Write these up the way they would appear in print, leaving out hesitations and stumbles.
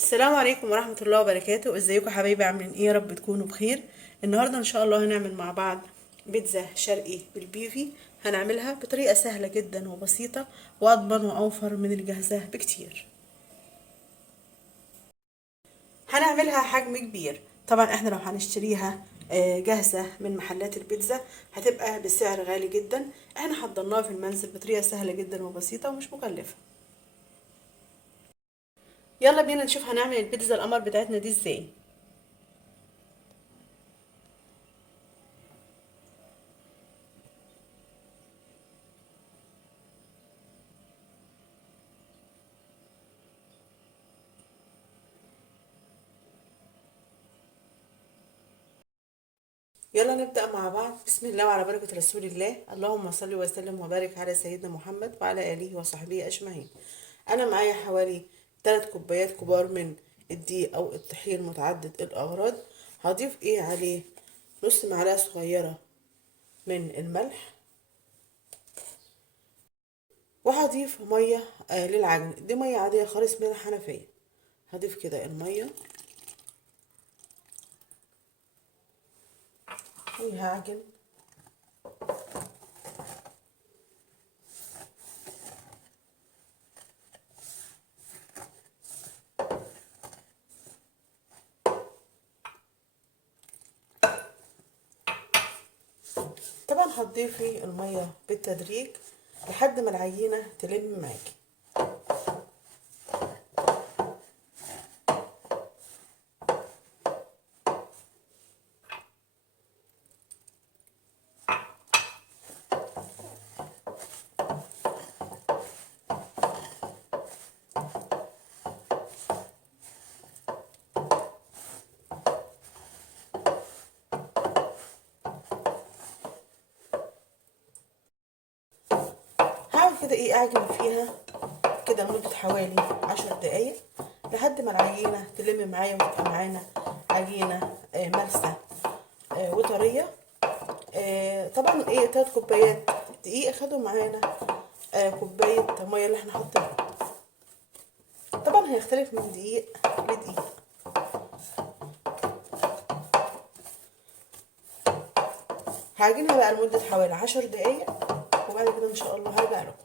السلام عليكم ورحمة الله وبركاته. ازيكم يا حبايبي؟ عاملين ايه؟ يا رب تكونوا بخير. النهاردة ان شاء الله هنعمل مع بعض بيتزا شرقي بالبيفي. هنعملها بطريقة سهلة جدا وبسيطة واضمن واوفر من الجاهزة بكتير. هنعملها حجم كبير. طبعا احنا لو هنشتريها جاهزة من محلات البيتزا هتبقى بسعر غالي جدا. احنا حضرناها في المنزل بطريقة سهلة جدا وبسيطة ومش مكلفة. يلا بينا نشوف هنعمل البيتزا القمر بتاعتنا دي ازاي. يلا نبدأ مع بعض. بسم الله وعلى بركة رسول الله. اللهم صل وسلم وبارك على سيدنا محمد وعلى آله وصحبه أجمعين. أنا معايا حوالي 3 كوبايات كبار من الدقيق أو الطحين متعدد الأغراض. هضيف عليه نص معلقة صغيرة من الملح، وهضيف مية للعجن. دي مية عادية خالص من الحنفية. هضيف كده المية وهعجن. طبعا هتضيفي المية بالتدريج لحد ما العجينة تلم معاكي. هقعد كده اعجن فيها كده لمدة حوالي 10 دقايق لحد ما العجينة تلم معايا وتبقى معانا عجينة ملسة وطرية. طبعا 3 كوبايات دقيق خدوا معانا كوباية مية اللي احنا حطيناها. طبعا هيختلف من دقيق لدقيق. هعجنها بقى لمدة حوالي 10 دقايق، وبعد كده ان شاء الله هرجع لكم.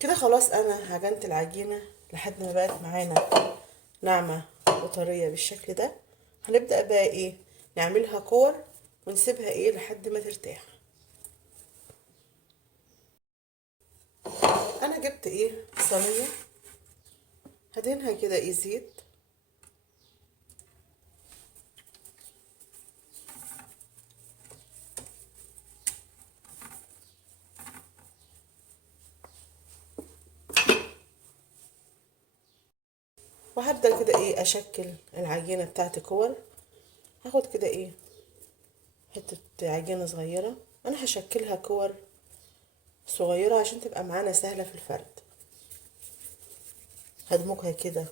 كده خلاص انا عجنت العجينة لحد ما بقت معانا ناعمة وطرية بالشكل ده. هنبدأ بقى نعملها كور ونسيبها لحد ما ترتاح. انا جبت صينية، هدهنها كده زيت، وهبدأ كده اشكل العجينة بتاعتي كور. هاخد كده حتة عجينة صغيرة. انا هشكلها كور صغيرة عشان تبقى معانا سهلة في الفرد. هدمجها كده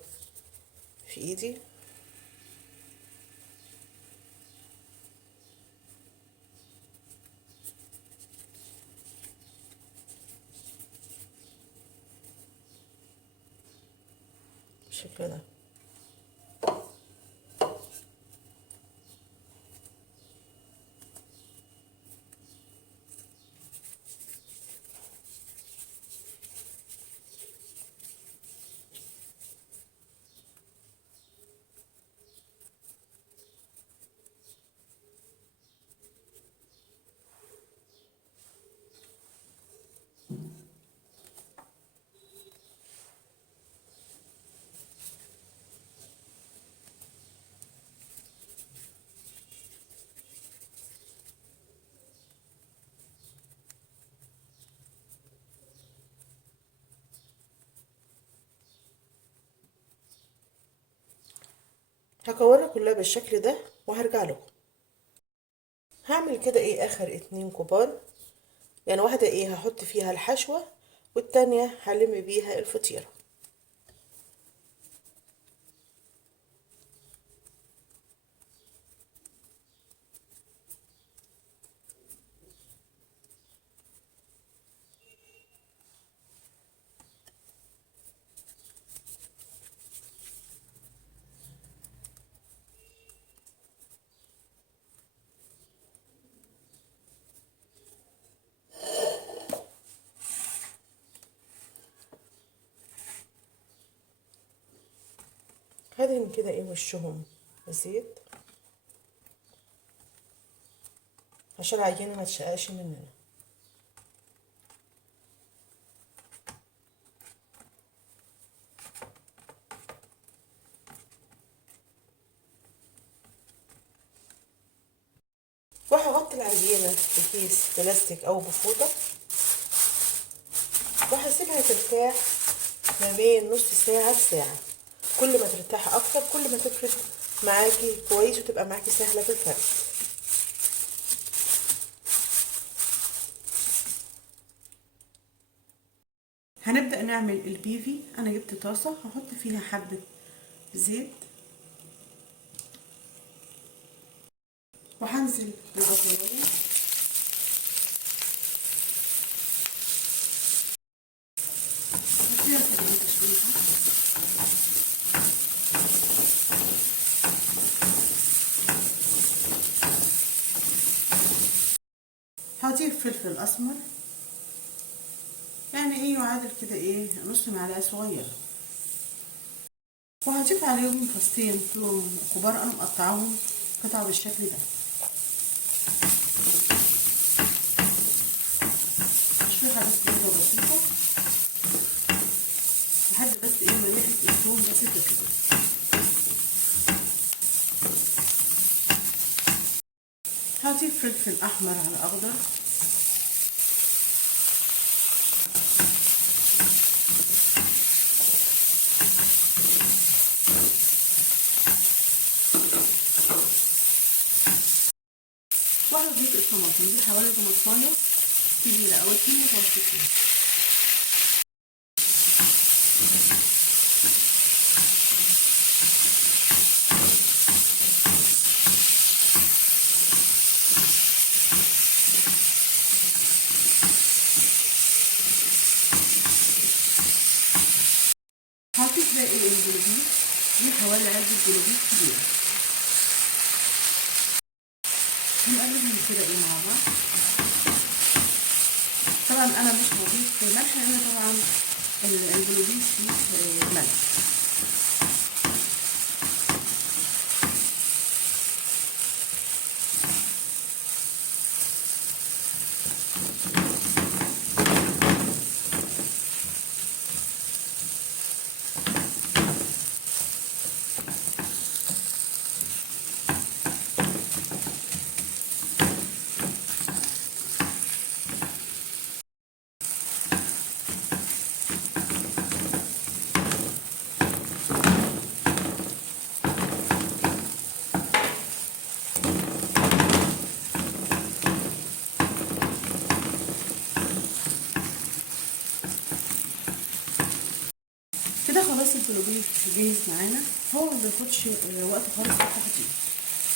في ايدي. بالشكل ده. هكورها كلها بالشكل ده وهرجع لكم. هعمل كده اخر 2 كبار. يعني واحدة هحط فيها الحشوة، والتانية هلم بيها الفطيرة. هدهن كده ايه وشهم زيت عشان العجينة ما تشققش مننا. وهغطي العجينة بكيس بلاستيك او بفوطة وهسيبها ترتاح ما بين نص ساعة لساعة. كل ما ترتاح اكتر كل ما تفرد معاكي كويس وتبقى معاكي سهلة في الفرد. هنبدأ نعمل البيفي. انا جبت طاسة هحط فيها حبة زيت وهنزل بالبصلاية هديها كده تشويحة. هضيف فلفل اسمر يعني ايه يعادل كده ايه نص معلقة صغيرة، وهضيف عليهم فصين ثوم كبار انا مقطعاهم قطع بالشكل ده. تشويحة بس كده بسيطة لحد بس ايه ما ريحة الثوم بس تطلع. هضيف فلفل احمر على اخضر وهضيف الطماطم دي حوالي طماطمايه كبيرة او 2 متوسطين. هضيف باقي الجلوبيس دي حوالي علبة جلوبيس كبيرة هنقلبهم كده ايه مع بعض. طبعا انا مش هضيف ملح لان طبعا الجلوبيس فيه ملح. كده خلاص الجلوبيس جاهز معانا. هو ما بياخدش وقت خالص في التحضير.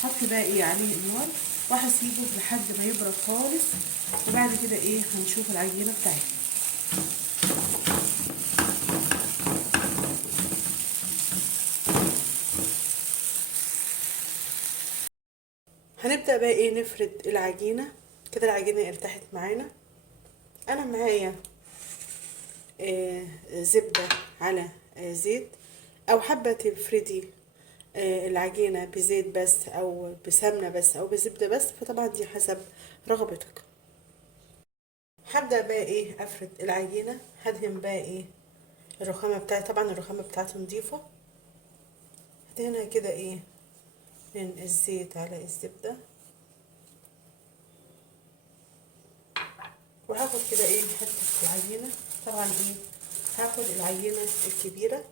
حط بقى ايه عليه النار وهسيبه لحد ما يبرد خالص وبعد كده ايه هنشوف العجينه بتاعتنا. هنبدأ بقى ايه نفرد العجينة. كده العجينة ارتاحت معانا. انا معايا زبدة على زيت، او حابة تفردي العجينة بزيت بس او بسمنة بس او بزبدة بس، فطبعا دي حسب رغبتك. هبدأ بقى ايه افرد العجينة. هدهن بقى ايه الرخامة بتاعتي، طبعا الرخامة بتاعتي نضيفة. هدهنها كده ايه من الزيت على الزبدة وهاخد كده ايه حتة العجينة. طبعا ايه هاخد العجينة الكبيرة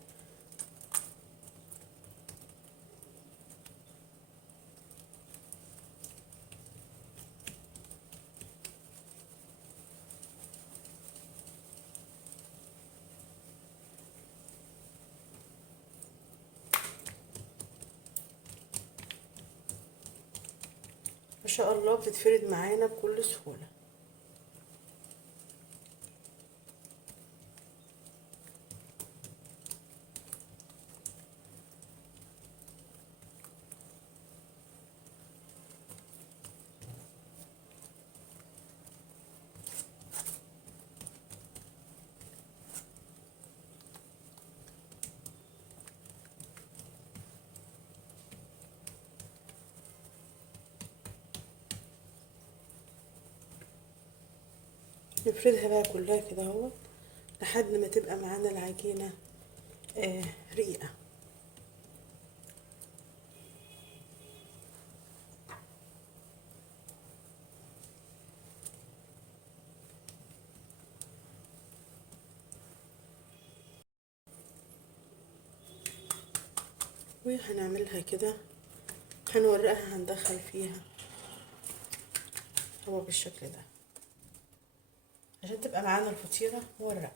ما شاء الله بتتفرد معانا بكل سهولة. نفردها بقى كلها كده اهو لحد ما تبقى معانا العجينة رقيقة. وهنعملها كده، هنورقها، هندخل فيها هو بالشكل ده عشان تبقى معانا الفطيرة مورقة.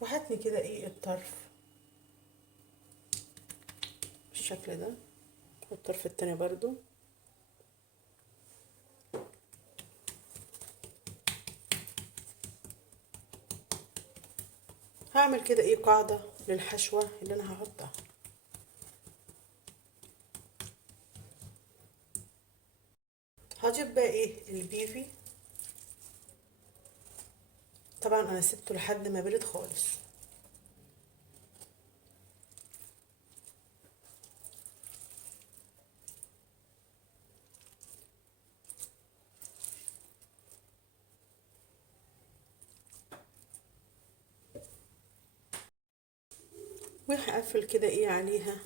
وهاتني كده ايه الطرف بالشكل ده، والطرف التاني برضو. هعمل كده ايه قاعدة للحشوة اللي انا هحطها. هضيف بقى ايه البيفي. طبعا انا سبته لحد ما برد خالص. وهقفل كده ايه عليها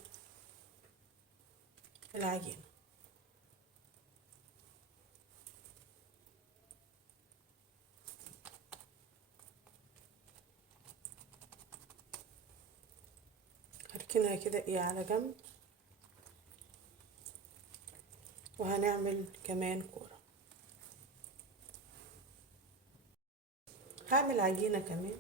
العجينة. هركنها كده ايه على جنب، وهنعمل كمان كورة. هعمل عجينة كمان.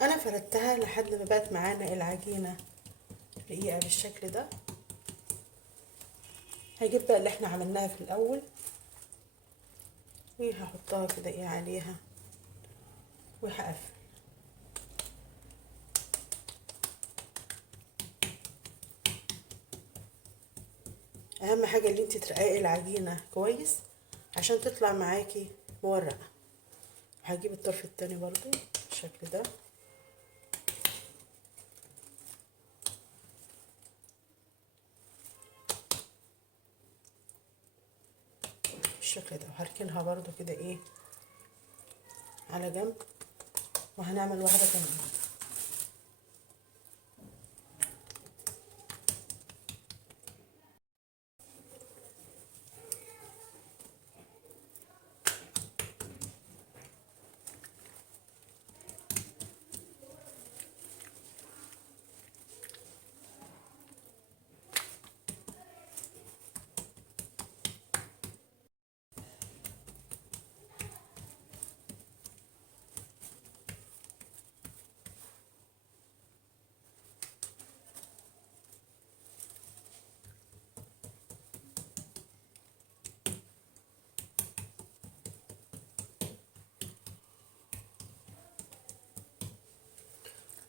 انا فردتها لحد ما بقت معانا العجينة رقيقة بالشكل ده. هجيب بقى اللي احنا عملناها في الاول وهحطها كده ايه عليها وهقفل. اهم حاجة اللي انت ترققي العجينة كويس عشان تطلع معاكي مورقة. هجيب الطرف التاني برضو بالشكل ده. بالشكل ده، وهركنها برضو كده ايه على جنب، وهنعمل واحدة كمان.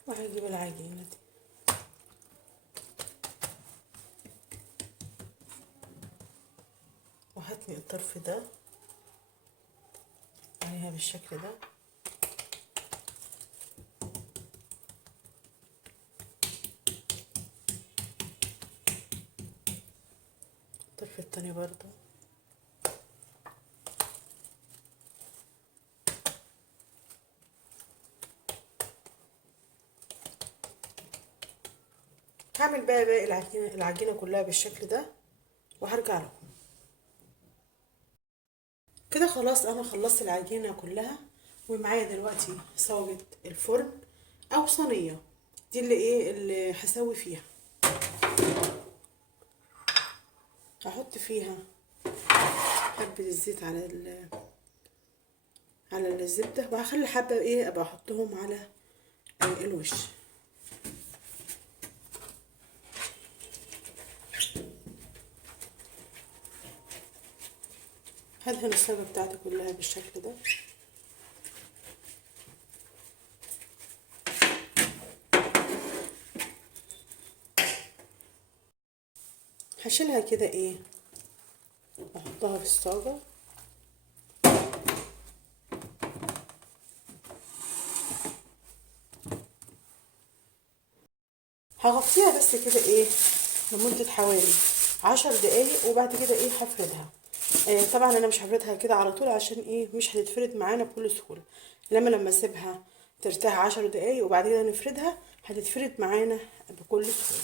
وهجيب العجينة دي وهتني الطرف ده عليها بالشكل ده. الطرف التاني برضو. هعمل بقى باقي العجينة كلها بالشكل ده وهرجع لكم. كده خلاص انا خلصت العجينة كلها ومعايا دلوقتي صاجة الفرن او صينية، دي اللي هسوي فيها. هحط فيها حبة الزيت على الزبدة، وهخلي حبة ابقى احطهم على الوش. هدهن الصاجة بتاعتي كلها بالشكل ده. هشيلها كده احطها في الصاجة. هغطيها بس كده لمدة حوالي 10 دقايق، وبعد كده هفردها. طبعا انا مش هفردها كده على طول، عشان مش هتتفرد معانا بكل سهولة. لما اسيبها ترتاح 10 دقايق وبعد كده نفردها، هتتفرد معانا بكل سهولة.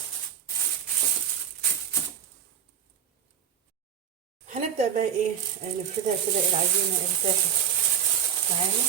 هنبدأ بقى نفردها كده. العجينة ارتاحت معانا.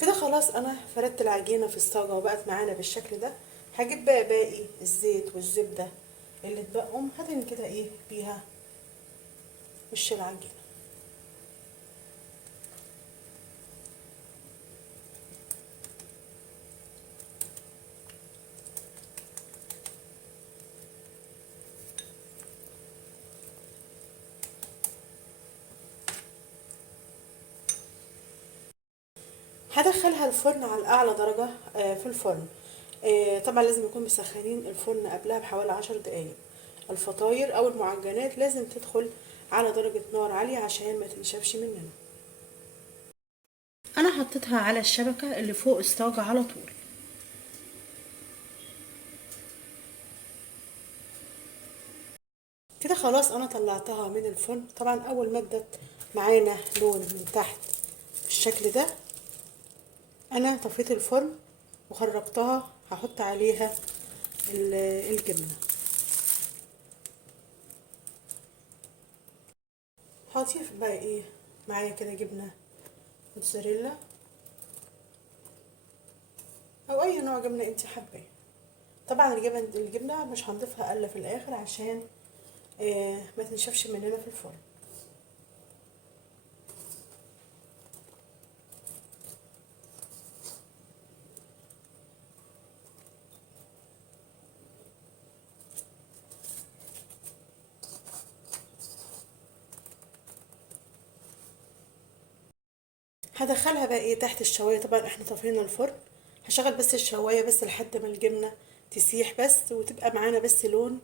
كده خلاص انا فردت العجينة في الصاجة وبقت معانا بالشكل ده. هجيب بقى باقي الزيت والزبدة اللي اتبقوا، هدهن كده بيها وش العجينة. هدخلها الفرن على اعلى درجة في الفرن. طبعا لازم يكون مسخنين الفرن قبلها بحوالي 10 دقايق. الفطاير او المعجنات لازم تدخل على درجة نار عالية عشان ما تنشفش مننا. انا حطيتها على الشبكة اللي فوق الصاجة على طول. كده خلاص انا طلعتها من الفرن. طبعا اول ما ادت معانا لون من تحت بالشكل ده، انا طفيت الفرن وخرجتها. هحط عليها الجبنة. هضيف بقى معايا كده جبنة موتزاريلا او اي نوع جبنة انت حباه. طبعا الجبنة مش هنضيفها الا في الاخر عشان ما تنشفش مننا في الفرن. هدخلها بقى تحت الشوايه. طبعا احنا طافيين الفرن. هشغل بس الشوايه بس لحد ما الجبنه تسيح بس، وتبقى معانا بس لون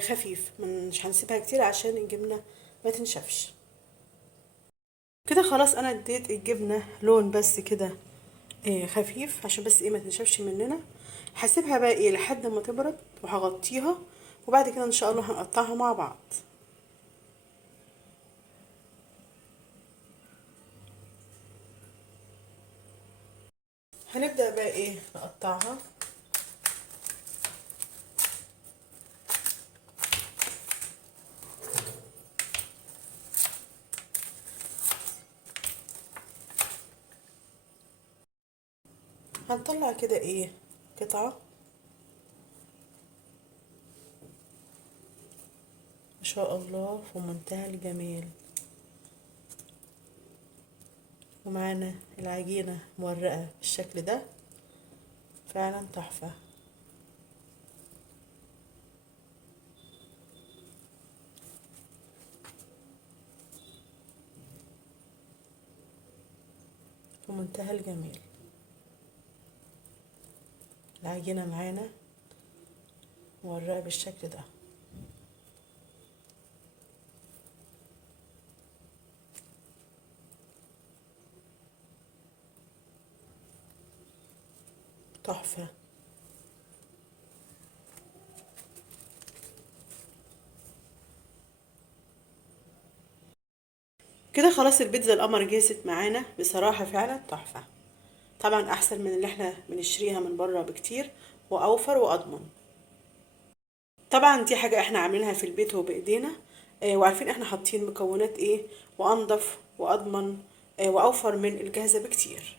خفيف. مش هنسيبها كتير عشان الجبنه ما تنشفش. كده خلاص انا اديت الجبنه لون بس كده خفيف، عشان بس ما تنشفش مننا. هسيبها بقى لحد ما تبرد، وهغطيها. وبعد كده ان شاء الله هنقطعها مع بعض. هنبدأ بقى نقطعها. هنطلع كده قطعة ما شاء الله في منتهى الجمال. ومعانا العجينة مورقة بالشكل ده، فعلا تحفة. في منتهى الجمال. العجينة معانا مورقة بالشكل ده. تحفة. كده خلاص البيتزا القمر جهزت معانا، بصراحة فعلا تحفة. طبعا احسن من اللي احنا بنشتريها من بره بكتير، واوفر واضمن. طبعا دي حاجة احنا عاملينها في البيت وبايدينا، وعارفين احنا حاطين مكونات ايه، وانضف واضمن، واوفر من الجاهزة بكتير.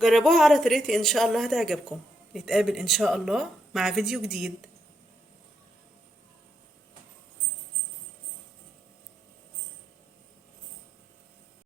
جربوها على طريقتي، ان شاء الله هتعجبكم. نتقابل ان شاء الله مع فيديو جديد.